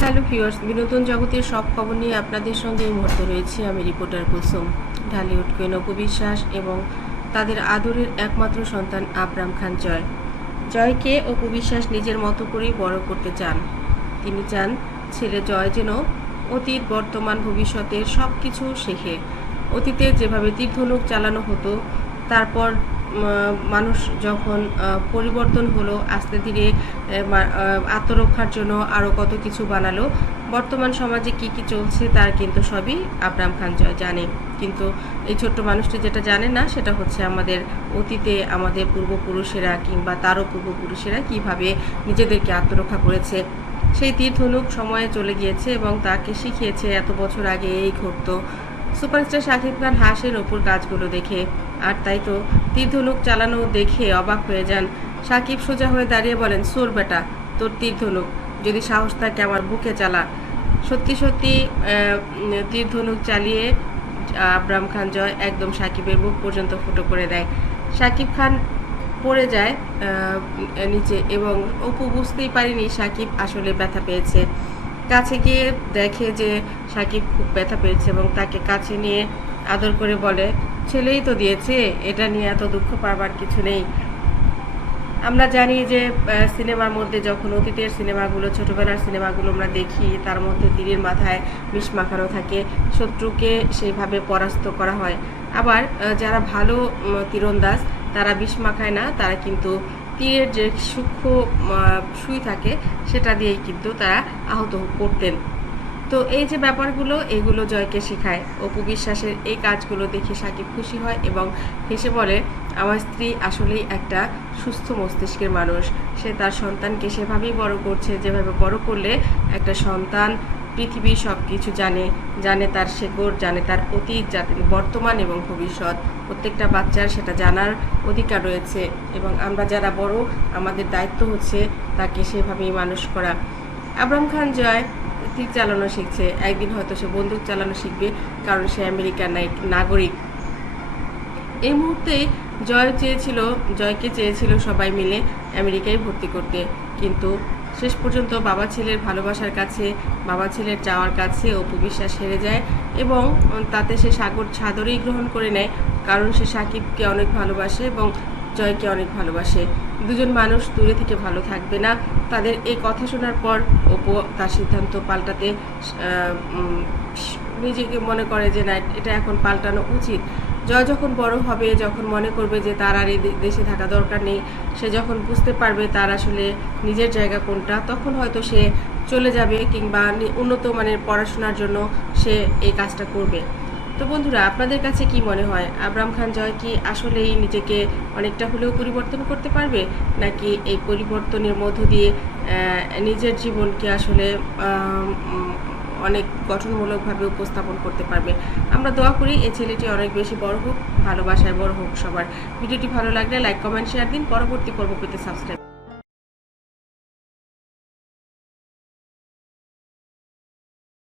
Viewers, বিনোদন জগতের সব খবর নিয়ে আপনাদের সঙ্গে এই মুহূর্তে রয়েছি আমি রিপোর্টার কুসুম। ঢালিউড কুইন অপু বিশ্বাস এবং তাদের আদরের একমাত্র সন্তান আবরাম খান জয়। জয়কে অপু বিশ্বাস নিজের মতো করেই বড় করতে চান। তিনি চান ছেলে জয় যেন অতীত, বর্তমান, ভবিষ্যতের সব কিছু শেখে। অতীতে যেভাবে তীর্ধনুক চালানো হতো, তারপর মানুষ যখন পরিবর্তন হলো, আস্তে ধীরে আত্মরক্ষার জন্য আরও কত কিছু বানালো, বর্তমান সমাজে কি কি চলছে তার কিন্তু সবই আবরাম খান জয় জানে। কিন্তু এই ছোট্ট মানুষটি যেটা জানে না, সেটা হচ্ছে আমাদের অতীতে আমাদের পূর্বপুরুষেরা কিংবা তারও পূর্বপুরুষেরা কীভাবে নিজেদেরকে আত্মরক্ষা করেছে। সেই তীর ধনুক সময়ে চলে গিয়েছে এবং তাকে শিখিয়েছে, এত বছর আগে এই ঘটতো। সুপারস্টার শাকিব খান হাসেন ওপর কাজগুলো দেখে আর তাই তো তীর ধনুক চালানো দেখে অবাক হয়ে যান। সাকিব সোজা হয়ে দাঁড়িয়ে বলেন সোর বেটা তোর তীর ধনুক যদি সাহস থাকে আমার বুকে চালা। সত্যি সত্যি আহ, উম, তীর ধনুক চালিয়ে আবরাম খান জয় একদম সাকিবের বুক পর্যন্ত ফুটো করে দেয়। সাকিব খান পড়ে যায় নিচে এবং অপু বুঝতেই পারেনি সাকিব আসলে ব্যথা পেয়েছে। কাছে গিয়ে দেখে যে সাকিব খুব ব্যথা পেয়েছে এবং তাকে কাছে নিয়ে আদর করে বলে, ছেলেই তো দিয়েছে, এটা নিয়ে এত দুঃখ পাবার কিছু নেই। আমরা জানি যে সিনেমার মধ্যে যখন অতীতের সিনেমাগুলো, ছোটোবেলার সিনেমাগুলো আমরা দেখি, তার মধ্যে তীরের মাথায় বিষ মাখানো থাকে, শত্রুকে সেইভাবে পরাস্ত করা হয়। আবার যারা ভালো তীরন্দাজ, তারা বিষ মাখায় না, তারা কিন্তু তীরের যে সূক্ষ্ম সুই থাকে, সেটা দিয়েই কিন্তু তারা আহত করতেন। তো এই যে ব্যাপারগুলো, এগুলো জয়কে শেখায়। অপু বিশ্বাসের এই কাজগুলো দেখে সাকিব খুশি হয় এবং হেসে বলে, আমার স্ত্রী আসলেই একটা সুস্থ মস্তিষ্কের মানুষ। সে তার সন্তানকে সেভাবেই বড় করছে, যেভাবে বড় করলে একটা সন্তান পৃথিবীর সব কিছু জানে জানে তার শেকড়, জানে তার অতীত বর্তমান এবং ভবিষ্যৎ। প্রত্যেকটা বাচ্চার সেটা জানার অধিকার রয়েছে এবং আমরা যারা বড়, আমাদের দায়িত্ব হচ্ছে তাকে সেভাবেই মানুষ করা। আবরাম খান জয় তীর চালানো শিখছে। একদিন হয়তো সে বন্দুক চালানো শিখবে, কারণ সে আমেরিকার নাগরিক। এই মুহূর্তে জয় চেয়েছিল, জয়কে চেয়েছিল সবাই মিলে আমেরিকায় ভর্তি করতে। কিন্তু শেষ পর্যন্ত বাবা ছেলের ভালোবাসার কাছে, বাবা ছেলের চাওয়ার কাছে অপু বিশ্বাস হেরে যায় এবং তাতে সে সাগর, সাদরেই গ্রহণ করে নেয়। কারণ সে সাকিবকে অনেক ভালোবাসে এবং জয়কে অনেক ভালোবাসে। দুজন মানুষ দূরে থেকে ভালো থাকবে না। তাদের এই কথা শোনার পর অপু তার সিদ্ধান্ত পাল্টাতে নিজেকে মনে করে যে না, এটা এখন পাল্টানো উচিত। জয় যখন বড় হবে, যখন মনে করবে যে তার আর এই দেশে থাকা দরকার নেই, সে যখন বুঝতে পারবে তার আসলে নিজের জায়গা কোনটা, তখন হয়তো সে চলে যাবে কিংবা উন্নত মানের পড়াশোনার জন্য সে এই কাজটা করবে। তো বন্ধুরা, আপনাদের কাছে কি মনে হয়? আবরাম খান জয় কি আসলেই নিজেকে অনেকটা হলেও পরিবর্তন করতে পারবে? নাকি এই পরিবর্তনের মধ্য দিয়ে নিজের জীবনকে আসলে অনেক গঠনমূলকভাবে উপস্থাপন করতে পারবে। আমরা দোয়া করি এই ছেলেটি অনেক বেশি বড় হোক, ভালোবাসায় বড় হোক সবার। ভিডিওটি ভালো লাগলে লাইক কমেন্ট শেয়ার দিন। পরবর্তী পর্ব পেতে সাবস্ক্রাইব